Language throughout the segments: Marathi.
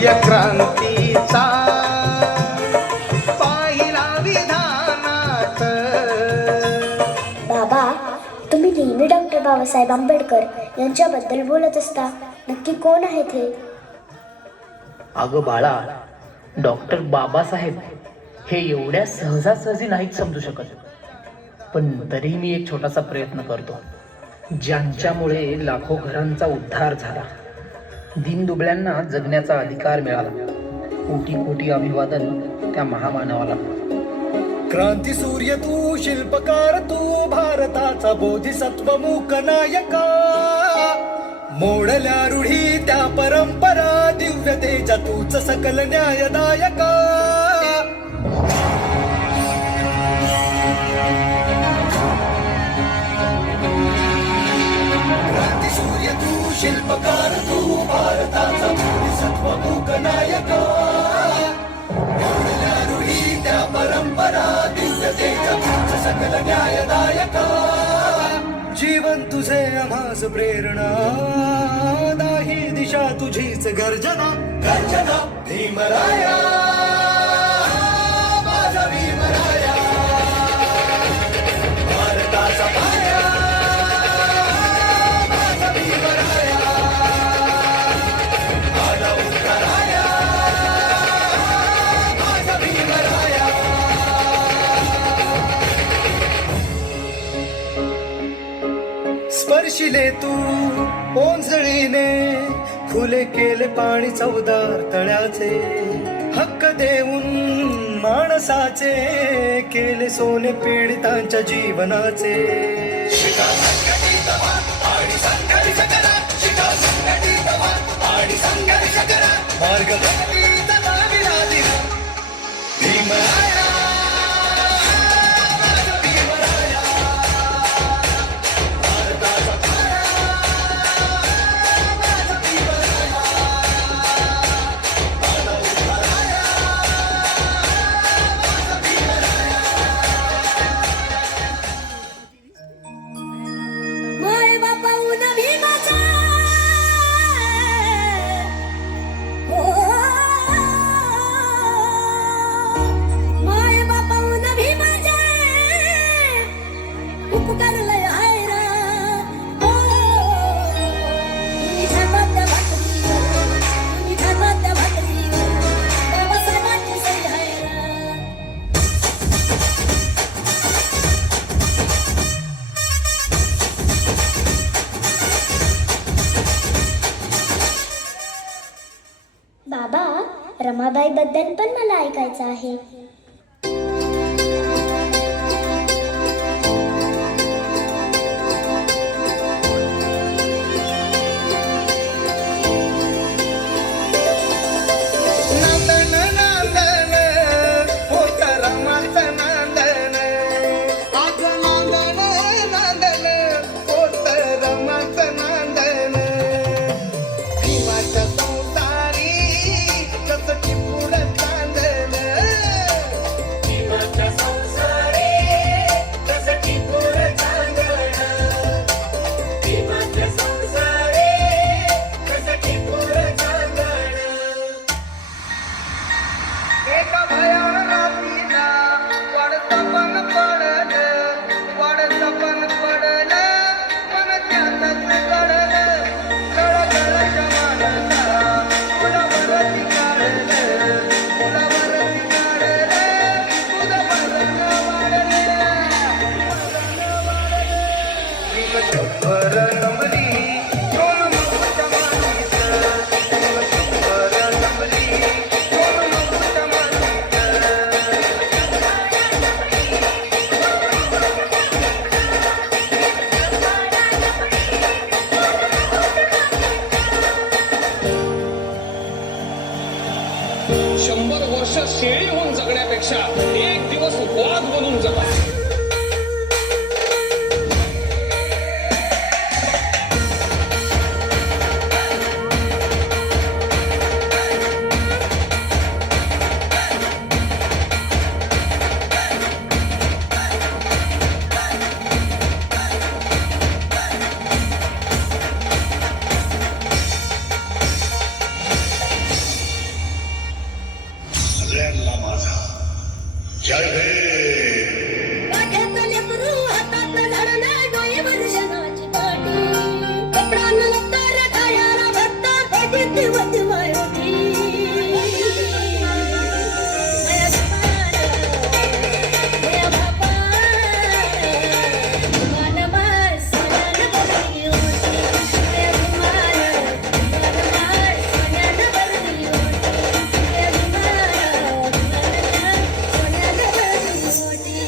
सूर्य क्रांतीचा पाहिला विधानात. बाबा, तुम्ही नेहमी डॉक्टर बाबासाहेब आंबेडकर यांच्याबद्दल बोलत असता. नक्की कोण आहेत हे? अगं बाळा, डॉक्टर बाबासाहेब हे एवढ्या सहजासहजी नाहीच समजू शकत. पण तरीही मी एक छोटासा प्रयत्न करतो. ज्यांच्यामुळे लाखो घरांचा उद्धार झाला, दीनदुबळ्यांना जगण्याचा अधिकार मिळाला, कोटी कोटी अभिवादन त्या महामानवाला. क्रांती सूर्य तू, शिल्पकार तू, भारताचा बोधिसत्व मूक नायका. मोडल्या रूढी त्या परंपरा, दिव्य तेजा तूच सकल न्यायदायका. क्रांती सूर्य तू, शिल्पकार तू, भारताचा बोधिसत्व मूक नायका. मोडल्या रूढी त्या परंपरा, दिव्य तेजा तूच सकल न्यायदायका. जीवन तुझे आम्हास प्रेरणा, दाही दिशा तुझीच गर्जना. गर्जना भीमराया, माझा भीमराया, भारताचा पाया, माझा भीमराया, आला उतराया, माझा भीमराया. स्पर्शिले तू ओंजळीने, खुले केले पाणी चौदार तळ्याचे. हक्क देऊन माणसाचे, केले सोने पीडितांच्या जीवनाचे. शिका संघटित व्हा आणि संघर्ष करा, शिका संघटित व्हा आणि संघर्ष करा. मार्ग भक्तीचा दाविला दिला भीमराया, माझा भीमराया, भारताचा पाया, माझा भीमराया, आला उतराया, माझा भीमराया. माय बापा उन भीमाचा, हो, माय बापा उन भीमाचा उपकार लय हायरा. हो, तुम्ही खातात त्या भाकरीवर, तुम्ही खातात त्या भाकरीवर, बाबासाहेबांची सही हायरा. बाबा, रमाबाई बद्दल पण मला ऐकायचं आहे. नांदन नांदन होत रमाचं नांदन, आज नांदन नांदन होत रमाचं नांदन. भीमाच्या संसारी कसं टिपून चांदन, भीमाच्या संसारी कसं टिपून चांदन, भीमाच्या संसारी कसं टिपून चांदन. एका भयारातीला वाढतं पण पडलं, वाढतं पण पडलं, पण त्यातच कळलं, कळकळच्या मानसा फुलावरती काढलं, फुलावरती काढलं, तुझं वजन वाढलं, विकतभर नमली दोन मुकुट मानीचं, विकतभर नमली दोन मुकुट मानीचं. शंभर वर्ष शेळी होऊन जगण्यापेक्षा एक दिवस वाघ बनून जगा. पाठ्यात लेकरू हातात झाडणं डोईवर जनाची काठी कपडा न लत्ता रठायाला भत्ता कधी दिवस मायोती माया समार माया बापा मनमार सोन्यानं भरली होती माया समार मनमार सोन्यानं भरली होती माया समार सोन्यानं भरली होती.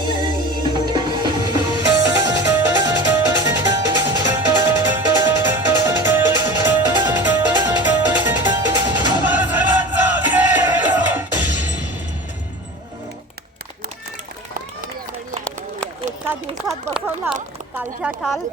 एका दिवसात बसवला कालच्या काल